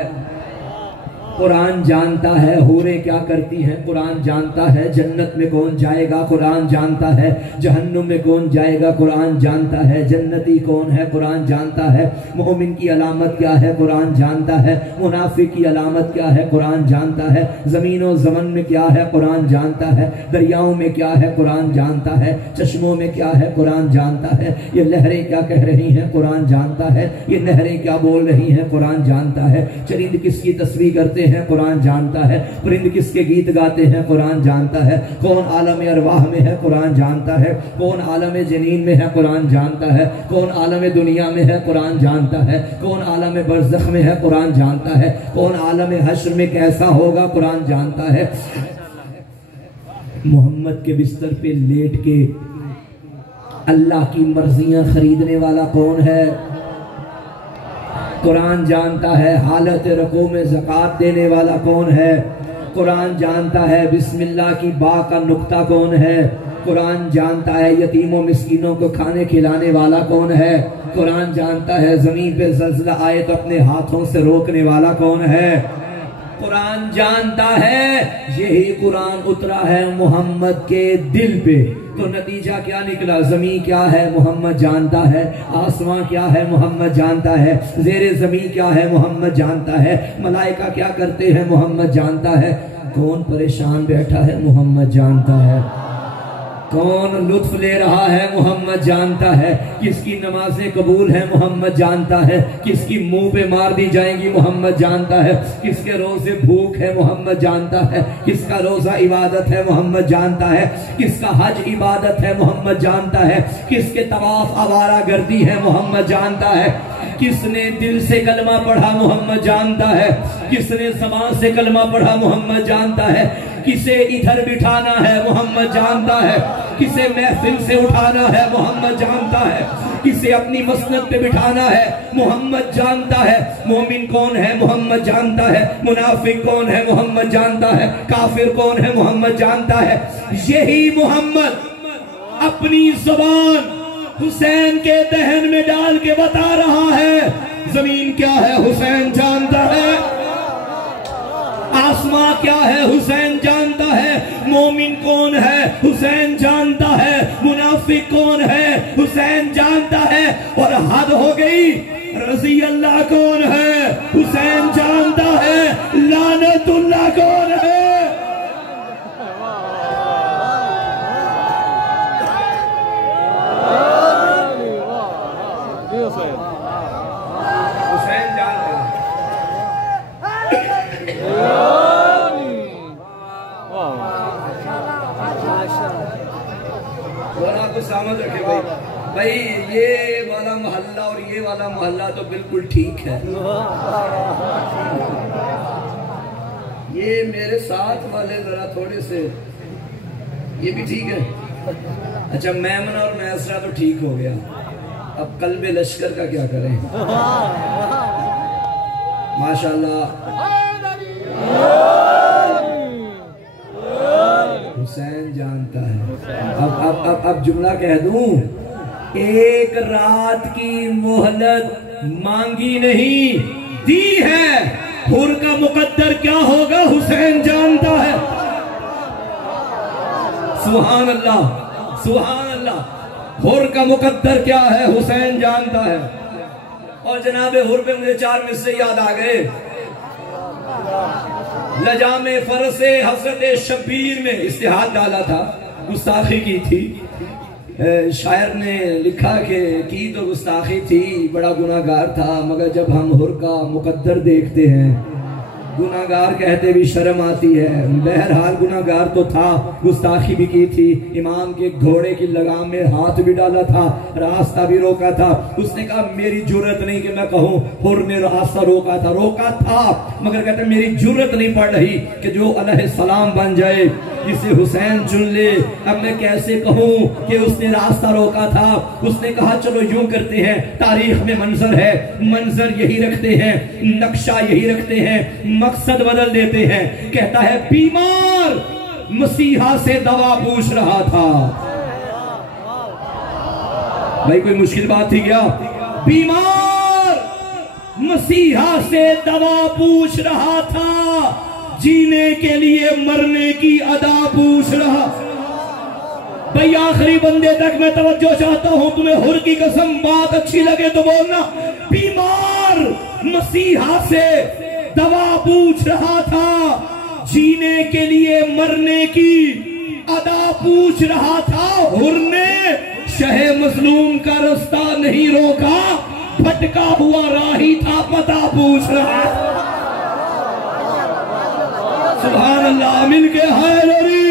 قرآن جانتا ہے، حوریں کیا کرتی ہیں قرآن جانتا ہے، جنت میں کون جائے گا قرآن جانتا ہے، جہنم میں کون جائے گا قرآن جانتا ہے، جنتی کون ہے قرآن جانتا ہے، مومن کی علامت کیا ہے قرآن جانتا ہے، منافق کی علامت کیا ہے قرآن جانتا ہے، زمین و زمن میں کیا ہے قرآن جانتا ہے، دریاؤں میں کیا ہے قرآن جانتا ہے، چشموں میں کیا ہے قرآن جانتا ہے، یہ لہریں کیا کہہ رہی ہیں قرآن جانتا ہے، یہ نہریں کیا بول رہی ہیں قرآن جانتا ہے، چرند کس کی تصویر کرتے ہیں قرآن جانتا ہے، پرند کس کے گیت گاتے ہیں قرآن جانتا ہے، کون عالم ارواح میں ہے قرآن جانتا ہے، کون عالم جنین میں ہے قرآن جانتا ہے، کون عالم دنیا میں ہے قرآن جانتا ہے، کون عالم برزخ میں ہے قرآن جانتا ہے، کون عالم حشر میں کیسا ہوگا قرآن جانتا ہے. محمد کے بستر پہ لیٹ کے اللہ کی مرضیاں خریدنے والا کون ہے قرآن جانتا ہے. حالت رکوع میں زکوٰۃ دینے والا کون ہے قرآن جانتا ہے. بسم اللہ کی با کا نقطہ کون ہے قرآن جانتا ہے. یتیم و مسکینوں کو کھانے کھلانے والا کون ہے قرآن جانتا ہے. زمین پہ زلزلہ آئے تو اپنے ہاتھوں سے روکنے والا کون ہے قرآن جانتا ہے یہی قرآن اترا ہے محمد کے دل پہ، تو نتیجہ کیا نکلا؟ زمین کیا ہے محمد جانتا ہے، آسمان کیا ہے محمد جانتا ہے، زیر زمین کیا ہے محمد جانتا ہے، ملائکہ کیا کرتے ہیں محمد جانتا ہے، کون پریشان بیٹھا ہے محمد جانتا ہے، کون لطف لے رہا ہے محمد جانتا ہے، کس کی نمازیں قبول ہیں محمد جانتا ہے، کس کی منہ پہ مار دی جائیں گی محمد جانتا ہے، کس کے روزے بھوک ہے محمد جانتا ہے، کس کا روزہ عبادت ہے محمد جانتا ہے، کس کا حج عبادت ہے محمد جانتا ہے، کس کے طواف آوارہ گردی ہے محمد جانتا ہے، کس نے دل سے کلمہ پڑھا محمد جانتا ہے، کس نے زبان سے کلمہ پڑھا محمد جانتا ہے، کسے ادھر بٹھانا ہے محمد جانتا ہے، کسے محفل سے اٹھانا ہے محمد جانتا ہے، کسے اپنی مسند پہ بٹھانا ہے محمد جانتا ہے، مومن کون ہے محمد جانتا ہے، منافق کون ہے محمد جانتا ہے، کافر کون ہے محمد جانتا ہے۔ یہی محمد اپنی زبان حسین کے دہن میں ڈال کے بتا رہا ہے زمین کیا ہے حسین جانتا ہے، آسمان کیا ہے حسین جانتا ہے، مومن کون ہے حسین جانتا ہے، منافق کون ہے حسین جانتا ہے، اور حد ہو گئی رضی اللہ کون ہے حسین جانتا ہے، لعنت اللہ کون ہے حسین جانتا ہے۔ سامنے رکھے بھائی یہ والا محلہ اور یہ والا محلہ تو بالکل ٹھیک ہے، یہ میرے ساتھ والے ذرا تھوڑے سے یہ بھی ٹھیک ہے، اچھا میمنہ اور میسرہ تو ٹھیک ہو گیا، اب قلب لشکر کا کیا کریں؟ ماشاءاللہ حسین جانتا ہے۔ اب جملہ کہہ دوں، ایک رات کی مہلت مانگی نہیں دی ہے، حر کا مقدر کیا ہوگا حسین جانتا ہے۔ سبحان اللہ سبحان اللہ، حر کا مقدر کیا ہے حسین جانتا ہے۔ اور جناب حر پہ مجھے 4 مصرے یاد آ گئے، لجام فرس حضرت شبیر میں اشتہار ڈالا تھا، گستاخی کی تھی، شاعر نے لکھا کہ کی تو گستاخی تھی، بڑا گناہگار تھا، مگر جب ہم حر کا مقدر دیکھتے ہیں گناہگار کہتے بھی شرم آتی ہے۔ بہرحال گناہگار تو تھا، گستاخی بھی کی تھی، امام کے گھوڑے کی لگام میں ہاتھ بھی ڈالا تھا، راستہ بھی روکا تھا۔ اس نے کہا میری جرت نہیں کہ میں کہوں حر نے راستہ روکا تھا مگر کہتا میری جرت نہیں پڑ رہی کہ جو علیہ السلام بن جائے جسے حسین چن لے، اب میں کیسے کہوں کہ اس نے راستہ روکا تھا۔ اس نے کہا چلو یوں کرتے ہیں، تاریخ میں منظر ہے، منظر یہی رکھتے ہیں، نقشہ یہی رکھتے ہیں، مقصد بدل دیتے ہیں۔ کہتا ہے بیمار مسیحا سے دوا پوچھ رہا تھا۔ بھائی کوئی مشکل بات تھی کیا؟ بیمار مسیحا سے دوا پوچھ رہا تھا، جینے کے لیے مرنے کی ادا پوچھ رہا۔ بھئی آخری بندے تک میں توجہ چاہتا ہوں، تمہیں حر کی قسم بات اچھی لگے تو بولنا۔ بیمار مسیحا سے دوا پوچھ رہا تھا، جینے کے لیے مرنے کی ادا پوچھ رہا تھا۔ حر نے شہ مظلوم کا رستہ نہیں روکا، بھٹکا ہوا راہی تھا پتہ پوچھ رہا۔ سبحان اللہ، مل کے حیدری۔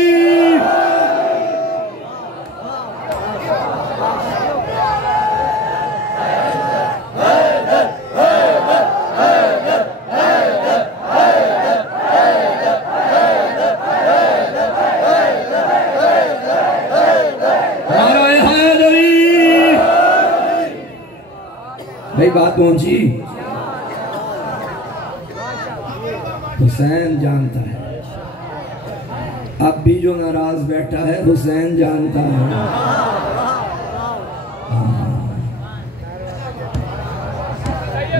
بھائی بات پہنچی؟ حسین جانتا ہے، اب بھی جو ناراض بیٹھا ہے حسین جانتا ہے۔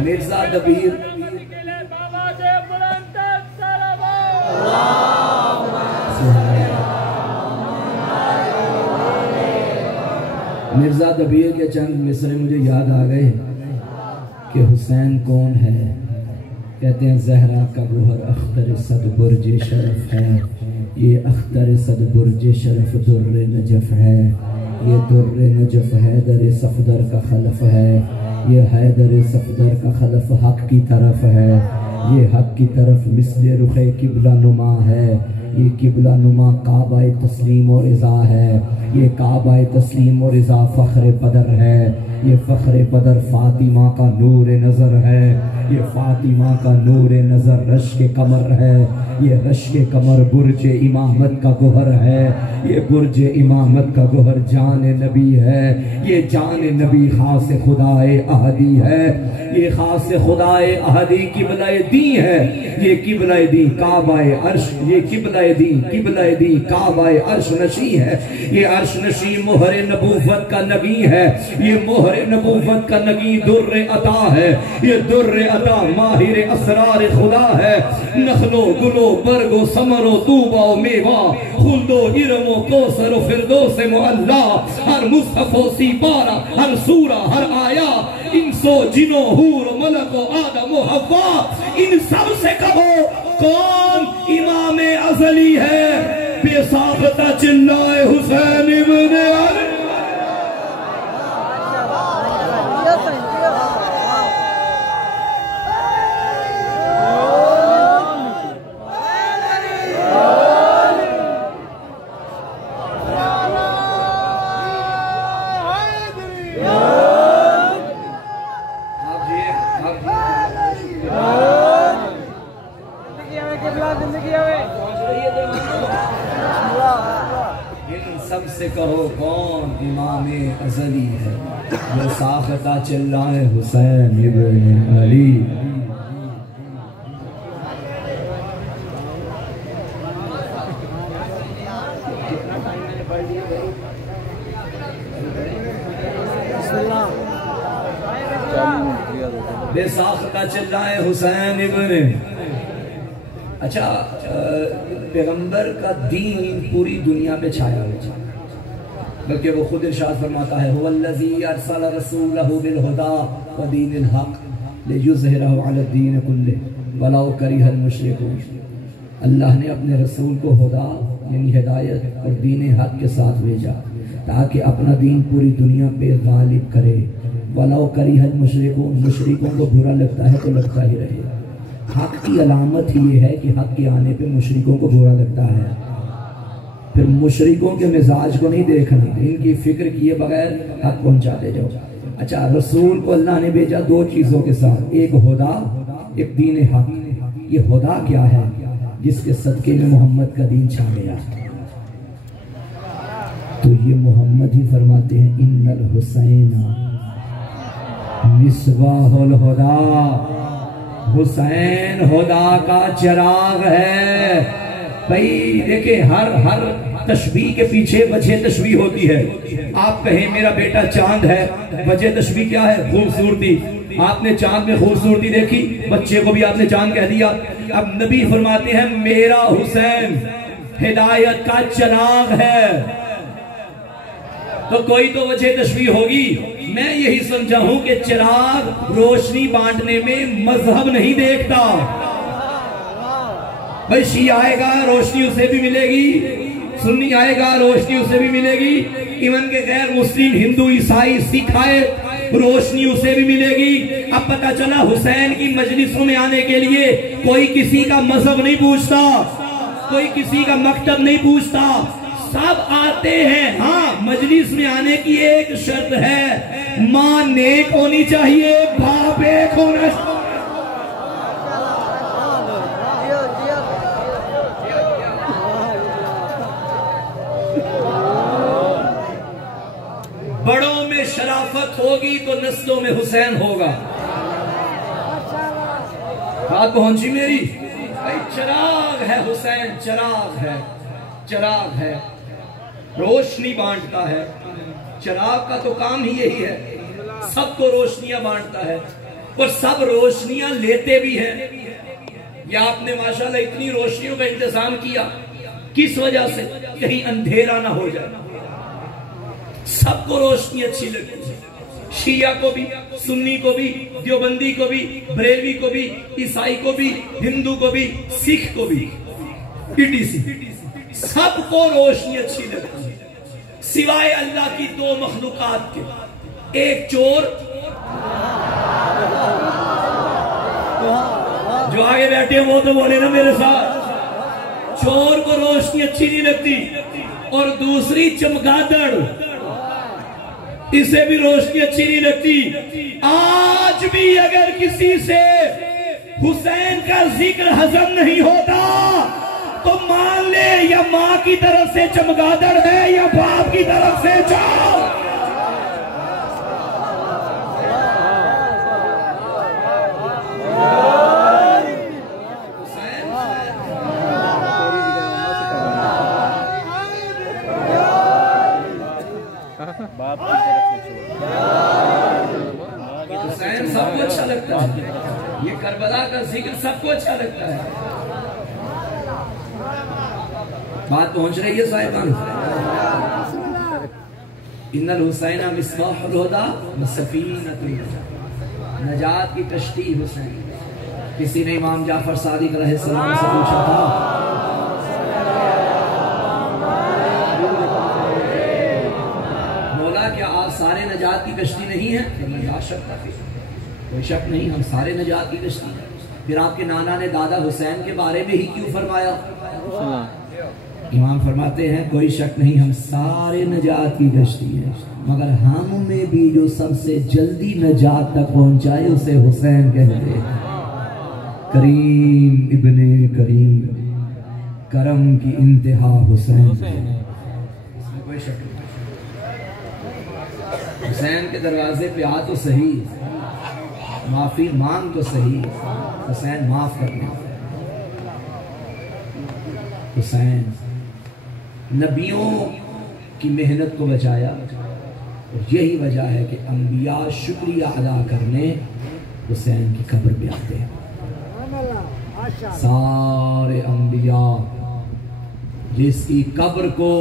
مرزا دبیر مرزا دبیر کے چند مصرے مجھے یاد آ گئے کہ حسین کون ہے. کہتے ہیں زہرا کا گوہر اختر صد برج شرف ہے. یہ اختر صد برج شرف در نجف ہے. یہ در نجف حیدر صفدر کا خلف ہے. یہ حیدر صفدر کا خلف حق کی طرف ہے. یہ حق کی طرف مثل رخ قبلہ نما ہے. یہ قبلہ نما کعبہ تسلیم و رضا ہے. یہ کعبہ تسلیم و رضا فخر بدر ہے. یہ فخر بدر فاطمہ کا نور نظر ہے. یہ فاطمہ کا نور نظر رشک کمر ہے. یہ رشک کمر برج امامت کا گوہر ہے. یہ برج امامت کا گوہر جان نبی ہے. یہ جان نبی خاص خدائے احدی ہے. یہ خاص خدائے احدی قبلہ دین ہے. یہ قبلہ دین کعبہ عرش. یہ قبلہ دین کعبہ عرش نشی ہے. یہ عرش نشی مہر نبوت کا نگی ہے. یہ مہر نبوت کا نگی در عطا ہے. یہ در عطا ماہر اسرار خدا ہے. نخل و گل و برگ و ثمر و طوبہ و میوہ خلد و ارم و کوثر و فردوس معلا. ہر مصحف و سیپارہ ہر سورہ ہر آیا انس و جن و حور و ملک و آدم و حوا ان سب سے کہو کون امام ازلی ہے؟ بے ساختہ چلائے حسین ابن علی. سب سے کہو کون امام ازلی ہے؟ وہ ساختہ چلائے حسین ابن علی. بے ساختہ چلائے حسین ابن. اچھا پیغمبر کا دین پوری دنیا پہ چھایا ہوا، بلکہ وہ خود ارشاد فرماتا ہے هو الذی ارسل رسولہ بالہدی ودین الحق لیظہرہ علی الدین کلہ ولو کرہ المشرکون. اللہ نے اپنے رسول کو ہدا یعنی ہدایت اور دین حق کے ساتھ بھیجا تاکہ اپنا دین پوری دنیا پہ غالب کرے. ولو کرہ المشرکون، مشرکوں کو برا لگتا ہے تو لگتا ہی رہے. حق کی علامت ہی یہ ہے کہ حق کے آنے پہ مشرکوں کو برا لگتا ہے. پھر مشرکوں کے مزاج کو نہیں دیکھنا، ان کی فکر کیے بغیر حق پہنچاتے جاؤ. اچھا رسول کو اللہ نے بھیجا دو چیزوں کے ساتھ، ایک ہدا ایک دین حق. یہ ہدا کیا ہے؟ جس کے صدقے میں محمد کا دین چھا گیا. تو یہ محمد ہی فرماتے ہیں ان الحسین مصباح الہدا. حسین ہدا کا چراغ ہے. بھئی دیکھیں ہر تشبیہ کے پیچھے وجہ تشبیہ ہوتی ہے. آپ کہیں میرا بیٹا چاند ہے، وجہ تشبیہ کیا ہے؟ خوبصورتی. آپ نے چاند میں خوبصورتی دیکھی، بچے کو بھی آپ نے چاند کہہ دیا. اب نبی فرماتے ہیں میرا حسین ہدایت کا چراغ ہے. تو کوئی تو وجہ تشبیہ ہوگی. میں یہی سمجھا ہوں کہ چراغ روشنی بانٹنے میں مذہب نہیں دیکھتا. بھئی شیعہ آئے گا روشنی اسے بھی ملے گی، سنی آئے گا روشنی اسے بھی ملے گی، ایون کہ غیر مسلم ہندو عیسائی سکھ آئے روشنی اسے بھی ملے گی. اب پتہ چلا حسین کی مجلسوں میں آنے کے لیے کوئی کسی کا مذہب نہیں پوچھتا، کوئی کسی کا مکتب نہیں پوچھتا، سب آتے ہیں. ہاں مجلس میں آنے کی ایک شرط ہے، ماں نیک ہونی چاہیے، باپ ایک ہونا چاہیے. بڑوں میں شرافت ہوگی تو نسلوں میں حسین ہوگا. بات پہنچی میری؟ چراغ ہے حسین، چراغ ہے، چراغ ہے، روشنی بانٹتا ہے. چراغ کا تو کام ہی یہی ہے، سب کو روشنیاں بانٹتا ہے اور سب روشنیاں لیتے بھی ہیں. یا آپ نے ماشاءاللہ اتنی روشنیوں کا انتظام کیا، کس وجہ سے؟ کہیں اندھیرا نہ ہو جائے. سب کو روشنی اچھی لگتی ہے، شیعہ کو بھی، سنی کو بھی، دیوبندی کو بھی، بریلوی کو بھی، عیسائی کو بھی، ہندو کو بھی، سکھ کو بھی، سب کو روشنی اچھی لگتی ہے سوائے اللہ کی دو مخلوقات کے، ایک چور جو آگے بیٹھے ہیں وہ تو بولے نا میرے ساتھ، چور کو روشنی اچھی نہیں لگتی، اور دوسری چمگادڑ، اسے بھی روشنی اچھی نہیں لگتی۔ آج بھی اگر کسی سے حسین کا ذکر ہضم نہیں ہوتا تو مان لے یا ماں کی طرف سے چمگادڑ ہے یا باپ کی طرف سے چور۔ حسین سب کو اچھا لگتا ہے، یہ کربلا کا ذکر سب کو اچھا لگتا ہے۔ بات پہنچ رہی ہے صاحبان؟ ان الحسین مصباح الہدی وسفینۃ النجاۃ، نجات کی کشتی حسین۔ کسی نے امام جعفر صادق علیہ السلام سے پوچھا تھا مولا کیا آپ سارے نجات کی کشتی نہیں ہیں؟ لا شک تھا، کوئی شک نہیں، ہم سارے نجات کی کشتی ہیں۔ پھر آپ کے نانا نے دادا حسین کے بارے میں ہی کیوں فرمایا؟ امام فرماتے ہیں کوئی شک نہیں ہم سارے نجات کی کشتی ہیں، مگر ہم میں بھی جو سب سے جلدی نجات تک پہنچائے اسے حسین کہتے ہیں۔ کریم ابن کریم، کرم کی انتہا حسین، اس میں کوئی شک نہیں۔ حسین کے دروازے پہ آ تو صحیح، معافی مانگ تو صحیح، حسین معاف کرنے۔ حسین نبیوں کی محنت کو بچایا، اور یہی وجہ ہے کہ انبیاء شکریہ ادا کرنے حسین کی قبر پہ آتے ہیں۔ سارے انبیاء جس کی قبر کو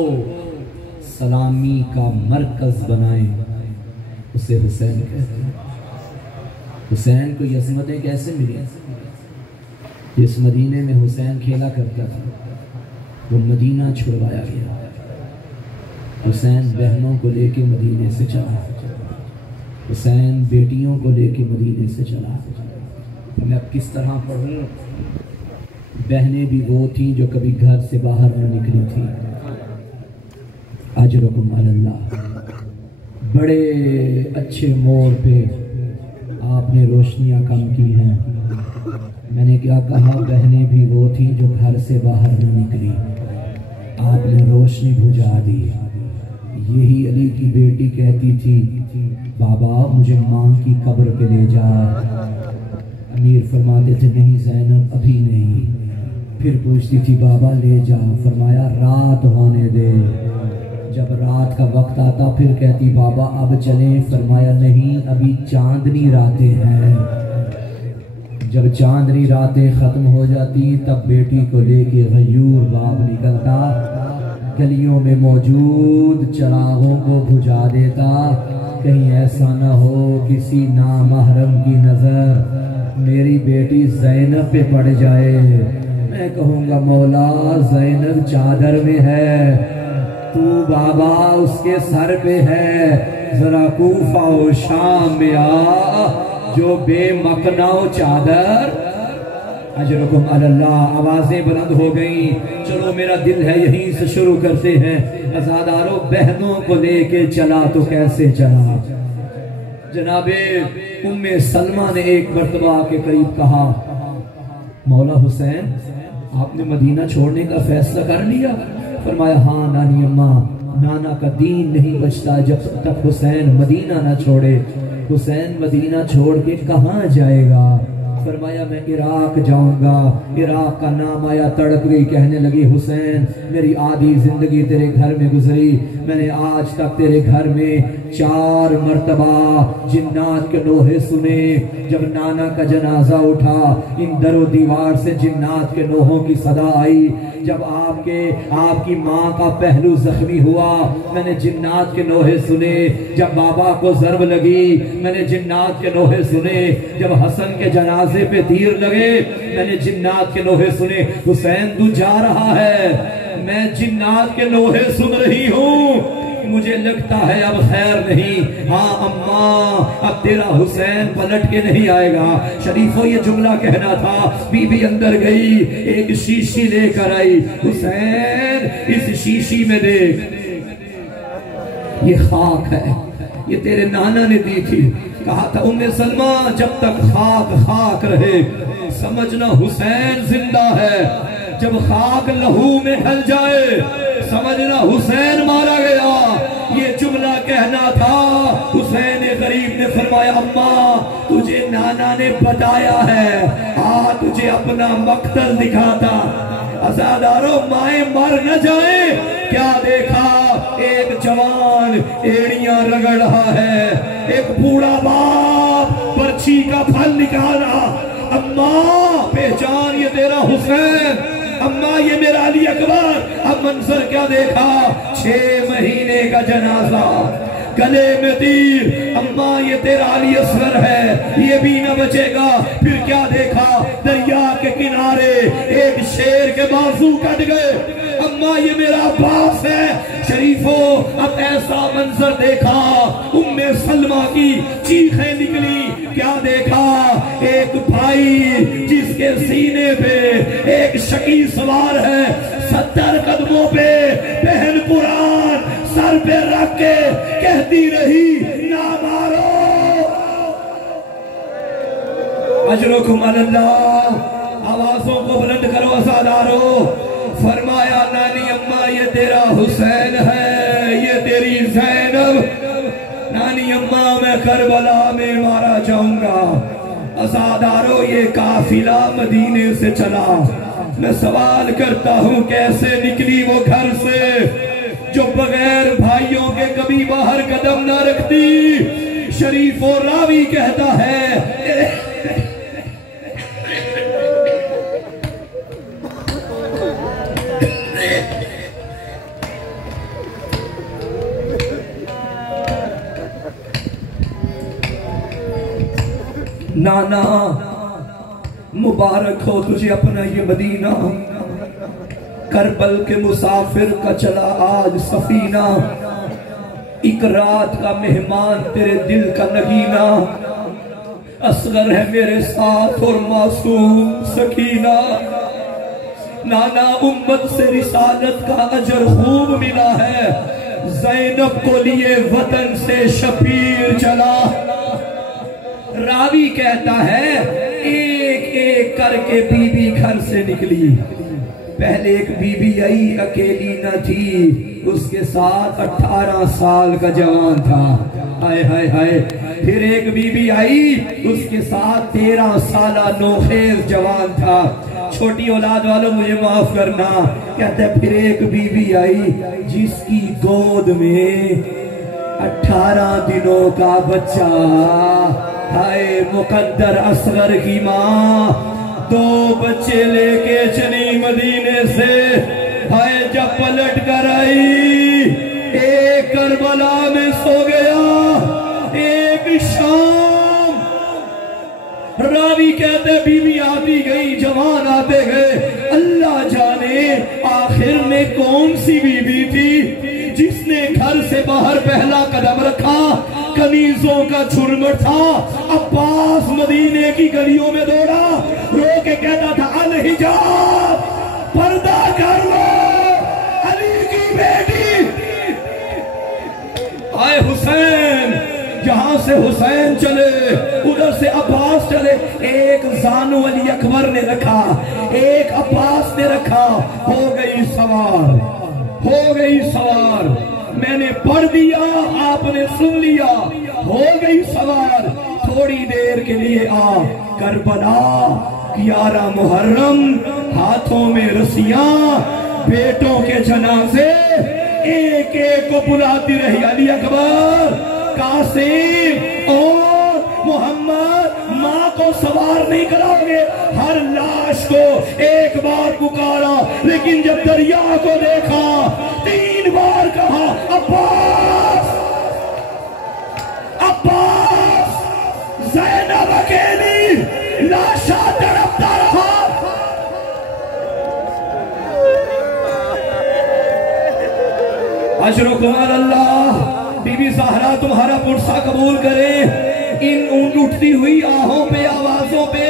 سلامی کا مرکز بنائیں اسے حسین کہتے ہیں۔ حسین کو یہ عظمتیں کیسے ملی؟ جس مدینے میں حسین کھیلا کرتا تھا وہ مدینہ چھڑوایا گیا۔ حسین بہنوں کو لے کے مدینے سے چلا، حسین بیٹیوں کو لے کے مدینے سے چلا۔ میں اب کس طرح پڑھوں؟ بہنیں بھی وہ تھیں جو کبھی گھر سے باہر نہ نکلی تھیں۔ اجرکم علی اللہ، بڑے اچھے موڑ پہ آپ نے روشنیاں کم کی ہیں۔ میں نے کیا کہا؟ بہنیں بھی وہ تھیں جو گھر سے باہر نہ نکلی، آپ نے روشنی بجھا دی۔ یہی علی کی بیٹی کہتی تھی بابا مجھے ماں کی قبر پہ لے جا، امیر فرماتے تھے نہیں زینب ابھی نہیں، پھر پوچھتی تھی بابا لے جا، فرمایا رات ہونے دے، جب رات کا وقت آتا پھر کہتی بابا اب چلیں، فرمایا نہیں ابھی چاندنی راتیں ہیں۔ جب چاندنی راتیں ختم ہو جاتی تب بیٹی کو لے کے غیور باپ نکلتا، گلیوں میں موجود چراغوں کو بجھا دیتا، کہیں ایسا نہ ہو کسی نامحرم کی نظر میری بیٹی زینب پہ پڑ جائے، میں کہوں گا مولا زینب چادر میں ہے، تو بابا اس کے سر پہ ہے، ذرا کوفہ و شام میں آ جو بے مقنع چادر۔ اجرکم علی اللہ، آوازیں بلند ہو گئیں، چلو میرا دل ہے یہیں سے شروع کرتے ہیں۔ عزاداروں بہنوں کو لے کے چلا تو کیسے چلا؟ جناب ام سلمہ نے ایک مرتبہ کے قریب کہا مولا حسین آپ نے مدینہ چھوڑنے کا فیصلہ کر لیا؟ فرمایا ہاں نانی اماں، نانا کا دین نہیں بچتا جب تک حسین مدینہ نہ چھوڑے۔ حسین مدینہ چھوڑ کے کہاں جائے گا؟ فرمایا میں عراق جاؤں گا۔ عراق کا نام آیا، تڑپ گئی، کہنے لگی حسین میری آدھی زندگی تیرے گھر میں گزری، میں نے آج تک تیرے گھر میں 4 مرتبہ جنات کے نوحے سنے. جب نانا کا جنازہ اٹھا ان در و دیوار سے جنات کے نوحوں کی صدا آئی. جب آپ کی ماں کا پہلو زخمی ہوا میں نے جنات کے نوحے سنے. جب بابا کو ضرب لگی میں نے جنات کے نوحے سنے. جب حسن کے جنازے پہ تیر لگے میں نے جنات کے نوحے سنے. حسین تو جا رہا ہے, میں جنات کے نوحے سن رہی ہوں. مجھے لگتا ہے اب خیر نہیں. ہاں اماں, اب تیرا حسین پلٹ کے نہیں آئے گا. شریفوں یہ جملہ کہنا تھا. بی بی اندر گئی, ایک شیشی لے کر آئی. حسین اس شیشی میں دیکھ, یہ خاک ہے, یہ تیرے نانا نے دی تھی. کہا تھا ام سلمہ جب تک خاک خاک رہے سمجھنا حسین زندہ ہے. جب خاک لہو میں ڈھل جائے سمجھنا حسین مارا گیا. یہ جملہ کہنا تھا. حسین غریب نے فرمایا اماں تجھے نانا نے بتایا ہے, تجھے اپنا مقتل دکھاتا. عزادارو مائیں مر نہ جائیں. کیا دیکھا, ایک جوان ایڑیاں رگڑ رہا ہے, ایک بوڑھا باپ برچھی کا پھل نکال رہا. اماں پہچان یہ تیرا حسین, اماں یہ میرا علی اکبر. اب منظر کیا دیکھا, 6 مہینے کا جنازہ, گلے میں تیر. اماں یہ تیرا علی اصغر ہے, یہ بھی نہ بچے گا. پھر کیا دیکھا, دریا کے کنارے ایک شیر کے بازو کٹ گئے. اماں یہ میرا عباس ہے. شریفوں اب ایسا منظر دیکھا, ام سلمہ کی چیخیں نکلی. کیا دیکھا, ایک بھائی جس کے سینے پہ ایک شکی سوار ہے, 70 قدموں پہ بہن قرآن سر پہ رکھ کے کہتی رہی نہ مارو. اجرکم اللہ. آوازوں کو بلند کرو عزادارو. فرمایا نانی اماں یہ تیرا حسین ہے, یہ تیری زینب. نانی اماں میں کربلا میں مارا جاؤں گا. عزادارو یہ قافلہ مدینے سے چلا. میں سوال کرتا ہوں کیسے نکلی وہ گھر سے جو بغیر بھائیوں کے کبھی باہر قدم نہ رکھتی. شریف و راوی کہتا ہے نانا مبارک ہو تجھے اپنا یہ مدینہ, کربل کے مسافر کا چلا آج سفینہ. ایک رات کا مہمان تیرے دل کا نگینہ, اصغر ہے میرے ساتھ اور معصوم سکینہ. نانا امت سے رسالت کا اجر خوب ملا ہے, زینب کو لیے وطن سے شبیر چلا. راوی کہتا ہے ایک ایک کر کے بی بی گھر سے نکلی. پہلے ایک بی بی آئی اکیلی نہ تھی, اس کے ساتھ 18 سال کا جوان تھا. ہائے ہائے ہائے. پھر ایک بی بی آئی, اس کے ساتھ 13 سالہ نوخیز جوان تھا. چھوٹی اولاد والوں مجھے معاف کرنا. کہتے ہیں پھر ایک بی بی آئی جس کی گود میں 18 دنوں کا بچہ. ہائے مقدر اصغر کی ماں 2 بچے لے کے چلی مدینے سے. ہائے جب پلٹ کر آئی, ایک کربلا میں سو گیا, ایک شام. راوی کہتے بی بی آتی گئی, جوان آتے گئے. اللہ جانے آخر میں کون سی بی بی تھی جس نے گھر سے باہر پہلا قدم رکھا. قمیضوں کا جھرمٹ تھا. عباس مدینے کی گلیوں میں دوڑا, رو کے کہتا تھا الحجاب, پردہ کر لو, علی کی بیٹی. آئے حسین, جہاں سے حسین چلے ادھر سے عباس چلے. ایک زانو علی اکبر نے رکھا, ایک عباس نے رکھا. ہو گئی سوار, ہو گئی سوار. میں نے پڑھ دیا, آپ نے سن لیا, ہو گئی سوار. تھوڑی دیر کے لیے آ کربلا, 11 محرم, ہاتھوں میں رسیاں, بیٹوں کے جنازے, ایک ایک کو بلاتی رہی. علی اکبر قاسم اور محمد ماں کو سوار نہیں کراؤ گے. ہر لاش کو ایک بار پکارا، لیکن جب دریا کو دیکھا 3 بار کہا عباس عباس. زینب اکیلی لاشا تڑپتا رہا. اجرکم اللہ. بی بی زہرا تمہارا پرسہ قبول کرے. ان اٹھتی ہوئی آہوں پہ آوازوں پہ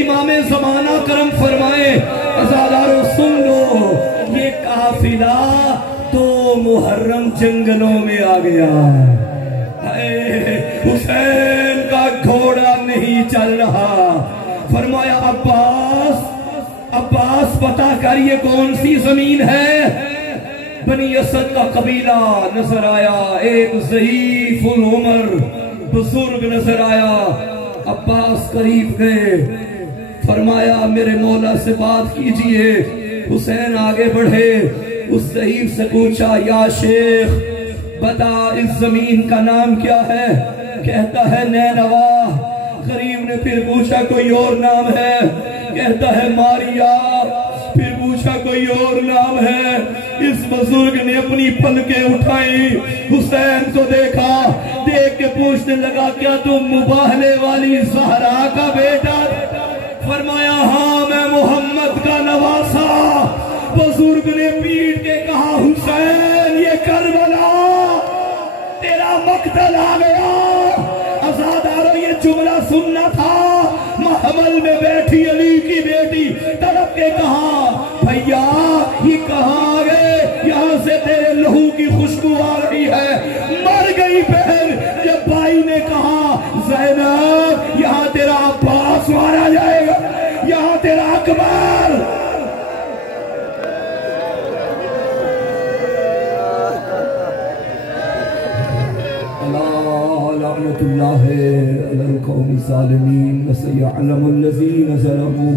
امام زمانہ کرم فرمائے. عزادارو سن لو، یہ قافلہ تو محرم جنگلوں میں آ گیا. حسین کا گھوڑا نہیں چل رہا. فرمایا عباس عباس پتہ کر یہ کون سی زمین ہے. بنی اسد کا قبیلہ نظر آیا. ایک ضعیف العمر بزرگ نظر آیا. عباس قریب گئے. فرمایا میرے مولا سے بات کیجئے. حسین آگے بڑھے. اس ضعیف سے پوچھا یا شیخ بتا اس زمین کا نام کیا ہے؟ کہتا ہے نینوا. غریب نے پھر پوچھا کوئی اور نام ہے؟ کہتا ہے ماریا. پھر پوچھا کوئی اور نام ہے؟ اس بزرگ نے اپنی پلکیں اٹھائی، حسین کو دیکھا. دیکھ کے پوچھنے لگا کیا تم مباہلے والی زہرا کا بیٹا؟ فرمایا ہاں میں محمد کا نواسا. بزرگ نے پیٹ کے کہا حسین یہ کربلا تیرا مقتل آ گیا. عزادارو یہ جملہ سننا تھا. محمل میں بیٹھی علی کی بیٹی تڑپ کے کہا بھیا یہ کہاں گئے؟ یہاں سے تیرے لہو کی خوشبو آ رہی ہے. مر گئی بہن. جب بھائی نے کہا زینب یہاں تیرا عباس مارا جائے گا، یہاں تیرا اکبر. لعنت اللہ علی القوم الظالمین وسیعلم الذین ظلموا.